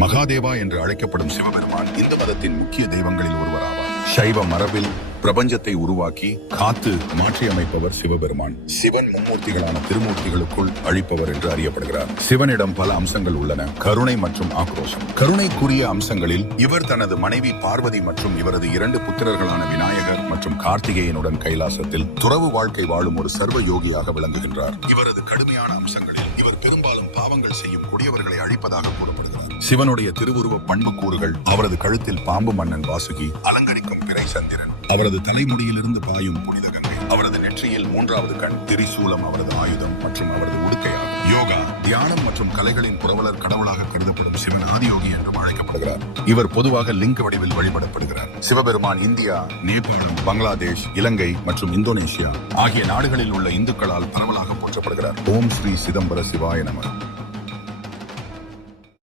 மகாதேவா என்று அழைக்கப்படும் சிவபெருமான் இந்து மதத்தின் முக்கிய தெய்வங்களில் ஒருவராவார். சைவ மரபில் பிரபஞ்சத்தை உருவாக்கி காத்து மாற்றியமைப்பவர் சிவபெருமான். சிவன் மும்மூர்த்திகளான திருமூர்த்திகளுக்குள் அழிப்பவர் என்று அறியப்படுகிறார். சிவனிடம் பல அம்சங்கள் உள்ளன. கருணை மற்றும் ஆக்ரோஷம். கருணைக்குரிய அம்சங்களில் இவர் தனது மனைவி பார்வதி மற்றும் இவரது 2 புத்திரர்களான விநாயகர் மற்றும் கார்த்திகேயனுடன் கைலாசத்தில் துறவு வாழ்க்கை வாழும் ஒரு சர்வ யோகியாக விளங்குகின்றார். இவரது கடுமையான அம்சங்களில் இவர் பெரும்பாலும் பாவங்கள் செய்யும் கொடியவர்களை அழிப்பதாக கூறப்படுகிறார். சிவனுடைய திருவுருவ பண்புக்கூறுகள் அவரது கழுத்தில் பாம்பு மன்னன் வாசுகி, அலங்கரிக்கும் பிறை சந்திரன், அவரது தலைமுடியிலிருந்து பாயும் புனித கங்கை, அவரது நெற்றியில் 3வது கண், திரிசூலம் அவரது ஆயுதம் மற்றும் அவரது உடுக்கையாகும். யோகா, தியானம் மற்றும் கலைகளின் புரவலர் கடவுளாக கருதப்படும் சிவன் ஆதியோகி என்றும் அழைக்கப்படுகிறார். இவர் பொதுவாக லிங்க வடிவில் வழிபடப்படுகிறார். சிவபெருமான் இந்தியா, நேபாளம், பங்களாதேஷ், இலங்கை மற்றும் இந்தோனேஷியா ஆகிய நாடுகளில் உள்ள இந்துக்களால் பரவலாக போற்றப்படுகிறார். ஓம் ஸ்ரீ சிதம்பர சிவாய நம.